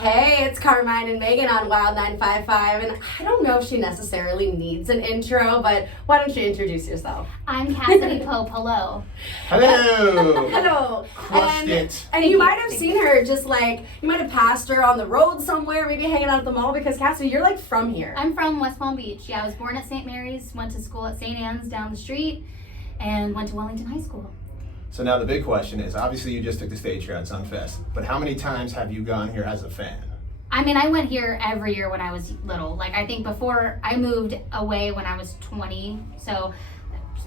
Hey, it's Carmine and Maegan on Wild 955, and I don't know if she necessarily needs an intro, but why don't you introduce yourself? I'm Cassadee Pope. Hello. Hello. Hello. Crushed it. And you might have seen her just like, you might have passed her on the road somewhere, maybe hanging out at the mall, because Cassadee, you're like from here. I'm from West Palm Beach. Yeah, I was born at St. Mary's, went to school at St. Anne's down the street, and went to Wellington High School. So now the big question is, obviously you just took the stage here at SunFest, but how many times have you gone here as a fan? I mean, I went here every year when I was little. Like, I think before I moved away when I was 20, so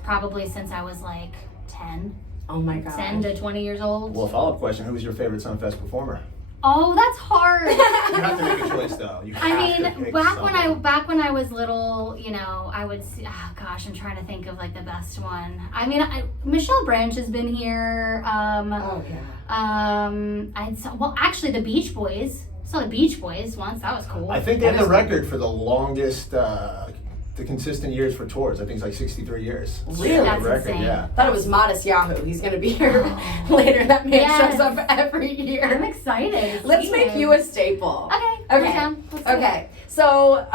probably since I was like 10. Oh my God. 10 to 20 years old. Well, follow-up question, who was your favorite SunFest performer? Oh, that's hard. You have to make a choice though. You have I to mean, pick back when I was little, you know, I would see, oh gosh, I'm trying to think of like the best one. I mean, Michelle Branch has been here. Oh yeah. Well, actually, the Beach Boys. Saw the Beach Boys once. That was cool. I think they have the record for the longest, the consistent years for tours. I think it's like 63 years. Really? The That's record, insane. yeah. Thought it was Modest Yahoo. He's gonna be here later. That man Yes. shows up every I'm year. excited. to Let's see make him. you a staple. Okay. Okay. I'm down. Let's do it. Okay, so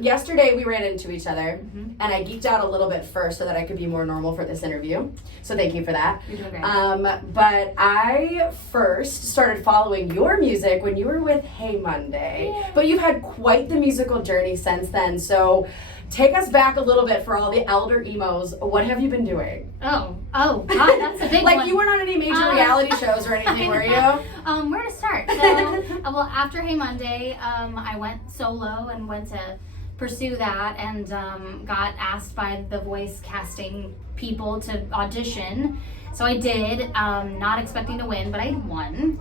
yesterday we ran into each other, Mhm. and I geeked out a little bit first so that I could be more normal for this interview. So thank you for that. You're doing great. But I first started following your music when you were with Hey Monday. Yeah. But you've had quite the musical journey since then. So take us back a little bit for all the elder emos. What have you been doing? Oh, God, that's a big Like one. you weren't on any major reality shows or anything, were you? Where to start? So, well, after Hey Monday, I went solo and went to pursue that, and got asked by the voice casting people to audition. So I did, not expecting to win, but I won.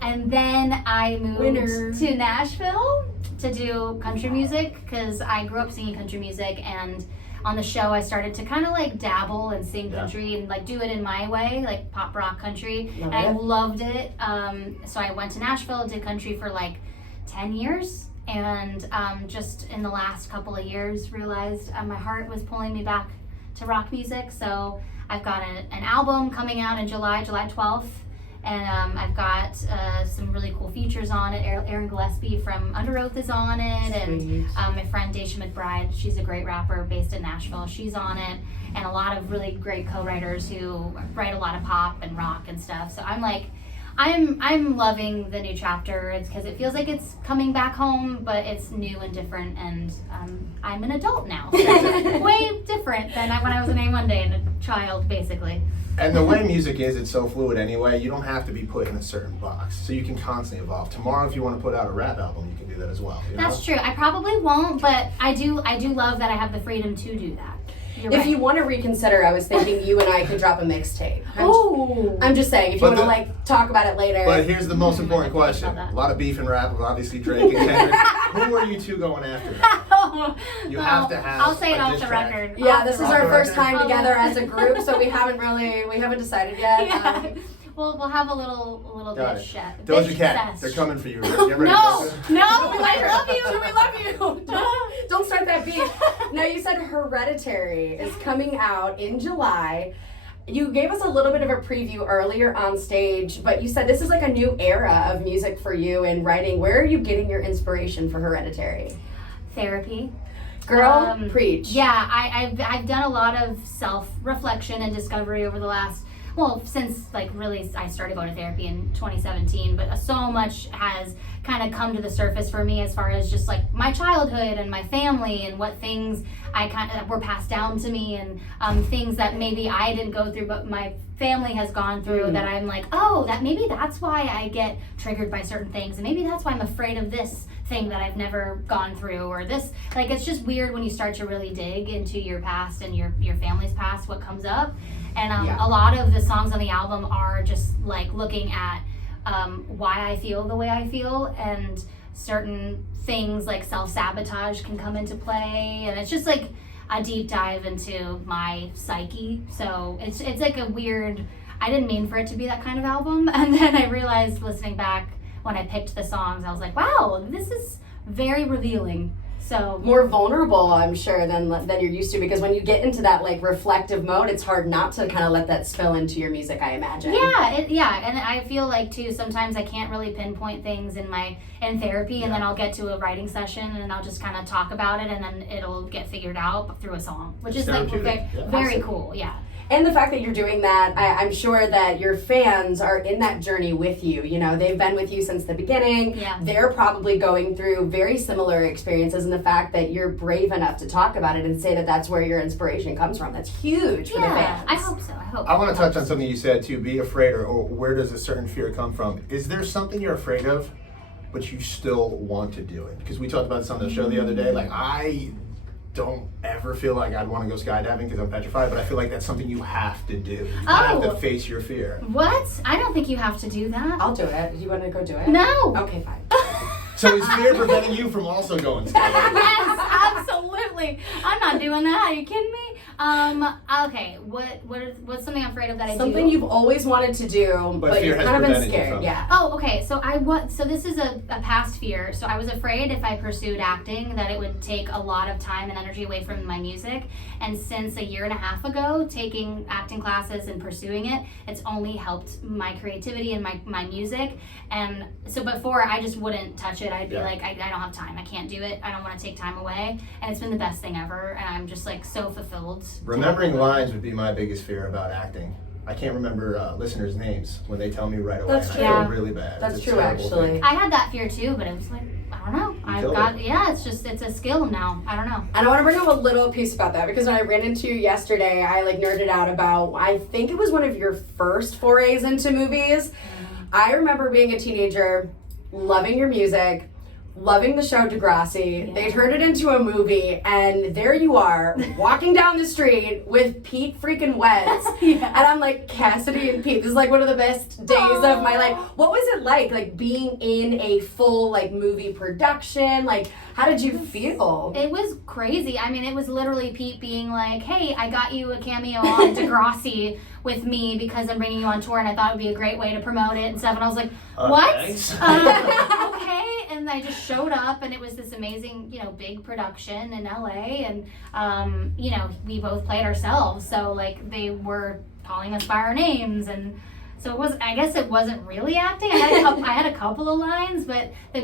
And then I moved Winner. to Nashville to do country music because I grew up singing country music, and on the show I started to kind of like dabble and sing country and like do it in my way, like pop rock country. Love And I it. loved it. So I went to Nashville, did country for like 10 years, and just in the last couple of years realized my heart was pulling me back to rock music. So I've got an album coming out in July 12th. And I've got some really cool features on it. Aaron Gillespie from Under Oath is on it. Sweet. And my friend Daisha McBride, she's a great rapper based in Nashville. She's on it. And a lot of really great co-writers who write a lot of pop and rock and stuff. So I'm loving the new chapter. It's because it feels like it's coming back home, but it's new and different. And I'm an adult now. So way different than when I was an A Monday and a child, basically. And the way music is, it's so fluid anyway, you don't have to be put in a certain box. So you can constantly evolve. Tomorrow, if you want to put out a rap album, you can do that as well. You That's know? true. I probably won't, but I do love that I have the freedom to do that. You're If right. you want to reconsider, I was thinking you and I could drop a mixtape. Oh. I'm just saying, if you But want to the- like talk about it later. But here's the most important I didn't think question. about that. A lot of beef and rap, obviously Drake and Kendrick. Who are you two going after? You have to have I'll say it a off diss the track. record. Yeah, Off this the is our record. first time Oh. together as a group, so we haven't decided yet. Yeah. We'll have a little Got bitch it. chat. Doja Bitch Cat, fest. they're coming for you. You ready? No, no, I love you. you. We love you. Don't start that beef. Now you said Hereditary is coming out in July. You gave us a little bit of a preview earlier on stage, but you said this is like a new era of music for you in writing. Where are you getting your inspiration for Hereditary? Therapy. Girl, preach. Yeah, I've done a lot of self-reflection and discovery over the last, since like really I started going to therapy in 2017, but so much has kind of come to the surface for me as far as just like my childhood and my family and what things I kind of were passed down to me, and things that maybe I didn't go through but my family has gone through, that I'm like, oh, that maybe that's why I get triggered by certain things, and maybe that's why I'm afraid of this thing that I've never gone through, or this, like, it's just weird when you start to really dig into your past and your family's past, what comes up. And a lot of the songs on the album are just like looking at why I feel the way I feel, and certain things like self-sabotage can come into play, and it's just like a deep dive into my psyche. So it's like a weird, I didn't mean for it to be that kind of album, and then I realized listening back when I picked the songs, I was like, wow, this is very revealing. So more vulnerable, I'm sure, than you're used to, because when you get into that like reflective mode, it's hard not to kind of let that spill into your music, I imagine. Yeah, and I feel like too sometimes I can't really pinpoint things in therapy, and then I'll get to a writing session and I'll just kind of talk about it, and then it'll get figured out through a song, which is like very cool. Yeah. And the fact that you're doing that, I'm sure that your fans are in that journey with you. You know, they've been with you since the beginning. Yeah. They're probably going through very similar experiences, and the fact that you're brave enough to talk about it and say that that's where your inspiration comes from, that's huge for the fans. I hope so. I want to touch on something you said too, be afraid, or where does a certain fear come from? Is there something you're afraid of, but you still want to do it? Because we talked about this on the show the other day. Like, I don't ever feel like I'd want to go skydiving because I'm petrified, but I feel like that's something you have to do. You have to face your fear. What? I don't think you have to do that. I'll do it. Do you want to go do it? No. Okay, fine. So is fear preventing you from also going skydiving? Yes, absolutely. I'm not doing that. Are you kidding me? Okay. What's something I'm afraid of that I do? Something you've always wanted to do, but you've kind of been scared. Yeah. Oh, okay. So so this is a past fear. So I was afraid if I pursued acting that it would take a lot of time and energy away from my music. And since a year and a half ago, taking acting classes and pursuing it, it's only helped my creativity and my music. And so before, I just wouldn't touch it. I'd be like, I don't have time. I can't do it. I don't want to take time away. And it's been the best thing ever. And I'm just like so fulfilled. Remembering lines would be my biggest fear about acting. I can't remember listeners' names when they tell me right away. That's and true. I feel really bad. That's it's a true, terrible actually. thing. I had that fear too, but it was like, I don't know. It's a skill now. I don't know. And I want to bring up a little piece about that, because when I ran into you yesterday, I like nerded out about, I think it was one of your first forays into movies. I remember being a teenager, loving your music, loving the show Degrassi. Yeah. They turned it into a movie, and there you are, walking down the street with Pete freaking Wentz. And I'm like, Cassadee and Pete, this is like one of the best days of my life. What was it like being in a full like movie production? Like, how did you feel? It was crazy. I mean, it was literally Pete being like, hey, I got you a cameo on Degrassi with me because I'm bringing you on tour, and I thought it would be a great way to promote it and stuff. And I was like, what? Okay. And I just showed up, and it was this amazing, big production in LA. And, we both played ourselves. So, like, they were calling us by our names. And so I guess it wasn't really acting. I had a couple of lines, but a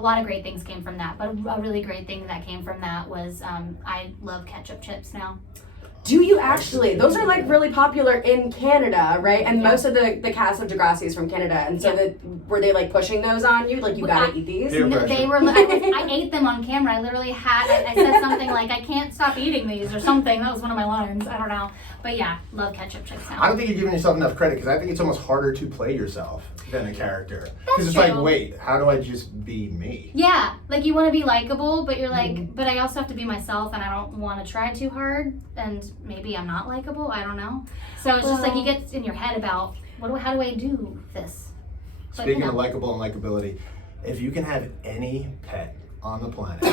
lot of great things came from that. But a really great thing that came from that was I love ketchup chips now. Do you actually? Those are like really popular in Canada, right? And most of the cast of Degrassi is from Canada. And so were they like pushing those on you? Like, you gotta eat these? No, they were. I ate them on camera. I literally I said something like, I can't stop eating these or something. That was one of my lines. I don't know. But yeah, love ketchup chips now. I don't think you're giving yourself enough credit, because I think it's almost harder to play yourself than a character. Because it's true. like, wait, how do I just be me? Yeah, like you want to be likable, but you're like, but I also have to be myself, and I don't want to try too hard, and maybe I'm not likable. I don't know. So it's just like you get in your head about how do I do this? But, Speaking of likable and likability, if you can have any pet on the planet,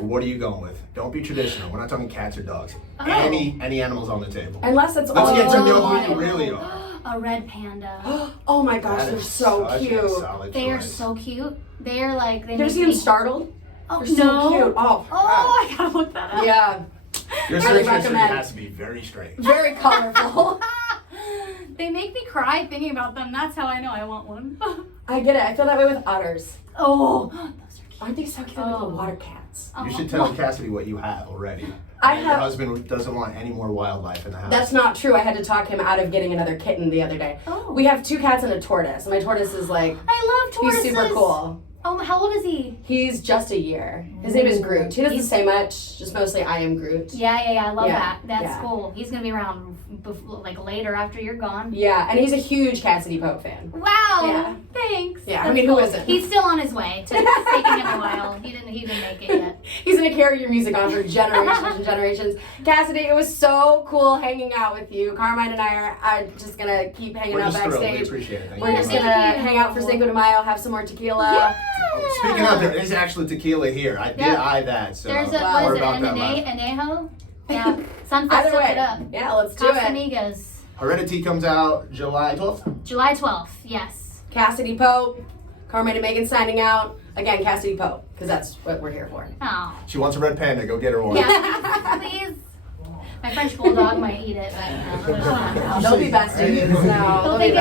what are you going with? Don't be traditional. We're not talking cats or dogs. Oh. Any animals on the table. Unless it's Let's get to know Oh. who you really are. A red panda. Oh my gosh, That they're is so such a cute. solid They are choice. so cute. They are like they You ever make see them me- startled? Oh, They're so no. cute. Oh, Oh, I gotta look that up. yeah. Your I search history recommend. has to be very strange. Very colorful. They make me cry thinking about them. That's how I know I want one. I get it. I feel that way with otters. Oh, those are cute. Aren't they so cute? They're Oh. little water cats. You should tell Cassadee what you have already. I And have- Your husband doesn't want any more wildlife in the house. That's not true. I had to talk him out of getting another kitten the other day. Oh. We have 2 cats and a tortoise. My tortoise is like, I love tortoises. he's super cool. Oh, how old is he? He's just a year. His name is Groot. He doesn't He's- say much, just mostly I am Groot. Yeah. I love Yeah, that. That's yeah. cool. He's gonna be around like later after you're gone. Yeah, and he's a huge Cassadee Pope fan. Wow. Yeah. Thanks. Yeah, I That's mean, who cool. isn't? He's still on his way. It's taking him a while. He didn't make it yet. He's gonna carry your music on for generations and generations. Cassadee, it was so cool hanging out with you. Carmine and I are just gonna keep hanging We're out just thrilled. We backstage. appreciate it. Thank We're you just very gonna much. Thank you. hang out for Cinco de Mayo, have some more tequila. Yeah. Speaking of, there is actually tequila here. I did eye that, so There's more what is it, about that an later. anejo? Yeah. SunFest Either took way, it up. yeah, let's do it. Casamigos. Heredity comes out July 12th. July 12th, yes. Cassadee Pope, Carmine Maegan signing out. Again, Cassadee Pope, because that's what we're here for. Oh. She wants a red panda. Go get her one. Yeah, please. My French bulldog might eat it, but They'll be besties. No, They'll they'll think be